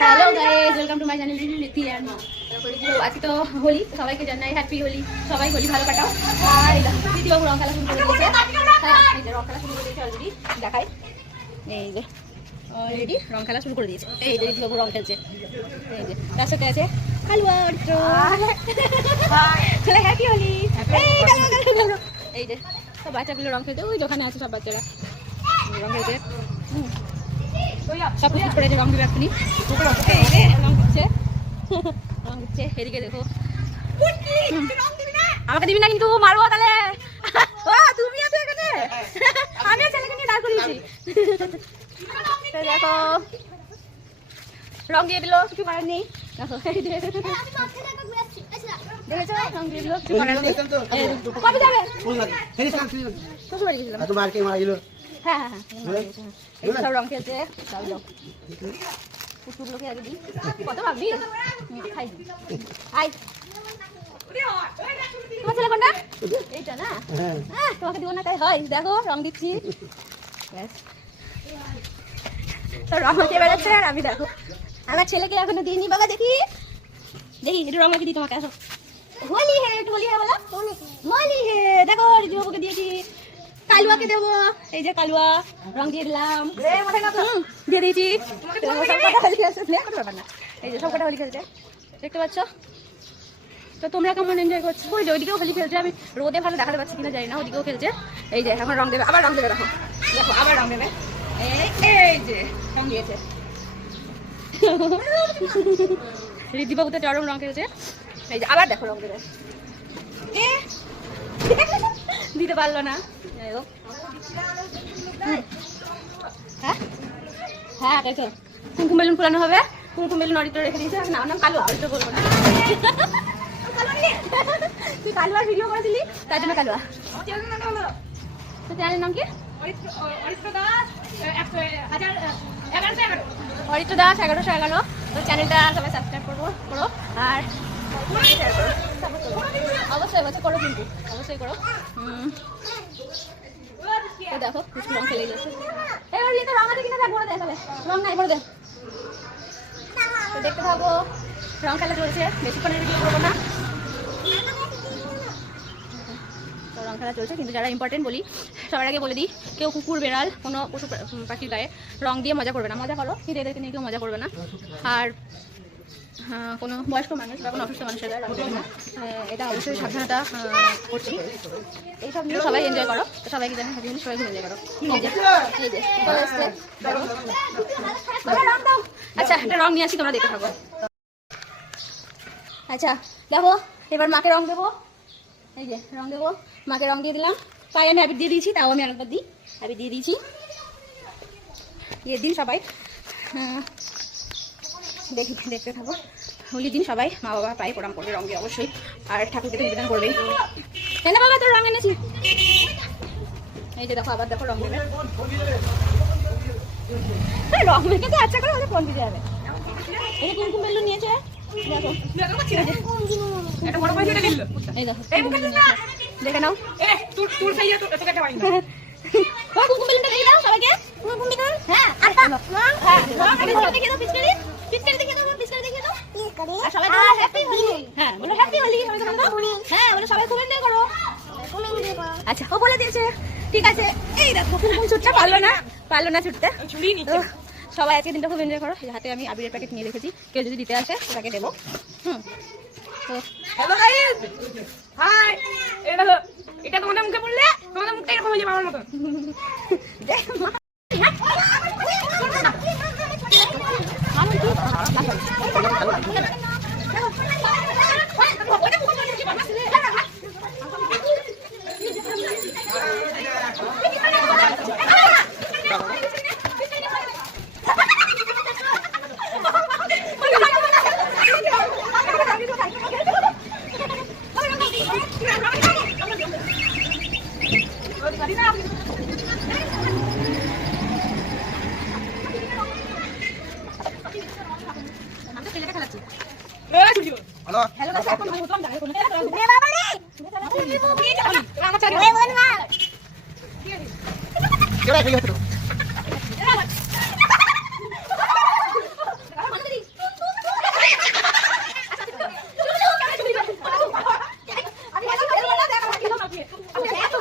Hello guys, welcome to my channel Lithi and আজকে তো হোলি, সবাইকে জানাই হ্যাপি হোলি। সবাই হোলি ভালো কাটাও। আর দিদিবাবু রং খেলা শুরু করে দিয়েছে। হ্যাঁ, এই যে রং খেলা শুরু করে দিয়েছে অলরেডি, দেখাই। এই যে অলরেডি রং খেলা শুরু করে দিয়েছে। এই যে দিদিবাবু রং খেলছে। এই যে তার সাথে আছে হালুয়া চলে হ্যাপি হোলি। এই যে সব বাচ্চাগুলো রং খেলছে, ওই দোকানে আছে সব বাচ্চারা রং খেলছে। সব কিছু করে রং দিবে এখনই। রং দিচ্ছে রং দিচ্ছে। এদিকে দেখো, আমাকে দিবি না কিন্তু মারবো তাহলে। তুমি আছো এখানে, আমি ছেলেকে নিয়ে দাঁড় করিয়েছি। দেখো রং দিয়ে দিল, কিছু করার নেই। দেখো দেখেছো রং দিয়ে দিল, কিছু করার নেই। কবে যাবে? শ্বশুর বাড়ি গেছিলাম। হ্যাঁ হ্যাঁ হ্যাঁ, সব রং খেলছে। পুতুলগুলোকে আগে দিই। কত ভাববি খাই আই। তোমার ছেলে কোনটা? এইটা না? হ্যাঁ, তোমাকে দিব না তাই হয়। দেখো রং দিচ্ছি, তো রং হতে বেড়াচ্ছে। আর আমি দেখো আমার ছেলেকে এখনো দিইনি বাবা। দেখি দেখি একটু রং লাগিয়ে দিই তোমাকে। আসো হোলি হে, একটু হোলি হে বলো। হোলি হে। দেখো দিদিবাবুকে দিয়েছি, কালুয়াকে দেবো। এই যে কালুয়া রং দিয়ে দিলাম, দিয়ে দিয়েছি। এই যে সব কটা হোলি খেলছে, দেখতে পাচ্ছ তো। তোমরা কেমন এনজয় করছো? ওই যে ওইদিকেও হোলি খেলছে, আমি রোদে ভালো দেখাতে পাচ্ছি কিনা জানি না। ওইদিকেও খেলছে। এই যে এখন রং দেবে, আবার রং দেবে। দেখো দেখো আবার রং দেবে। এই যে রং দিয়েছে। ঋদ্ধিবাবু তো চরম রং খেলছে। এই যে আবার দেখো রং দেবে। দিতে পারলো না। হ্যাঁ হ্যাঁ, দেখো কুমকুম বেলুন ফুলানো হবে। কুমকুম বেলুন অরিত্র রেখে দিয়েছে। না, নাম কালু, অরিত্র বলবো না। তুই কালুয়ার ভিডিও করেছিলি, তার জন্য কালুয়া। তো চ্যানেলের নাম কি? অরিত্র দাস 1111। তো চ্যানেলটা সবাই সাবস্ক্রাইব করো। আর অবশ্যই করো, কিন্তু অবশ্যই করো। দেখো রং খেলে যাচ্ছে। রং আছে কিনা বলে দে, তাহলে রং নাই বলে দে। তো দেখতে থাকো, রং খেলা চলছে, বেশিক্ষণের ভিডিও করবো না। তো রং খেলা চলছে, কিন্তু যারা ইম্পর্টেন্ট বলি সবার আগে বলে দিই, কেউ কুকুর বেড়াল কোনো পশু পাখির গায়ে রং দিয়ে মজা করবে না। মজা করো, কিন্তু এদেরকে নিয়ে কেউ মজা করবে না। আর কোনো বয়স্ক মানুষ বা কোনো অসুস্থ মানুষের গায়ে রং দেবে না। এটা অবশ্যই সাবধানতা করছি। এইসব নিয়ে সবাই এনজয় করো। তো সবাইকে জানি হ্যাপি হোলি, সবাই এনজয় করো। এই যে রং দাও। আচ্ছা, একটা রং নিয়ে আসি, তোমরা দেখতে থাকো। আচ্ছা দেখো, এবার মাকে রং দেবো। এই যে রং দেবো, মাকে রং দিয়ে দিলাম। পায়ে আমি আবির দিয়ে দিয়েছি, তাও আমি আরেকবার দিই। আবির দিয়ে দিয়েছি। এর দিন সবাই দেখতে থাকো। হোলির দিন সবাই মা বাবা পায়ে প্রণাম করবে রং দিয়ে অবশ্যই। আর ঠাকুরকে তো নিবেদন করবেই। তাই না বাবা? তোর রং এনেছি। এই যে দেখো আবার দেখো রং দেবে। রং মেখে তো আচ্ছা করে আমাদের ফোন দিতে হবে। এই যে কুমকুম বেলুন নিয়েছে, দেখো দেখে নাও। কুমকুম বেলুনটা দেখে নাও সবাইকে। হ্যাঁ সবাই খুব এনজয় করো। আচ্ছা, ও বলে দিয়েছে, ঠিক আছে। এই দেখো কুমকুম ছুটতে পারলো না ছুটতে। সবাই আজকে দিনটা খুব এনজয় করো। হাতে আমি আবিরের প্যাকেট নিয়ে রেখেছি, কেউ যদি দিতে আসে তাকে দেবো। তো হ্যালো গাইস, হাই। এটা তোমাদের মুখে বললে তোমাদের মুখটা এরকম হয়ে যাবে আমার মতো। আপনি এত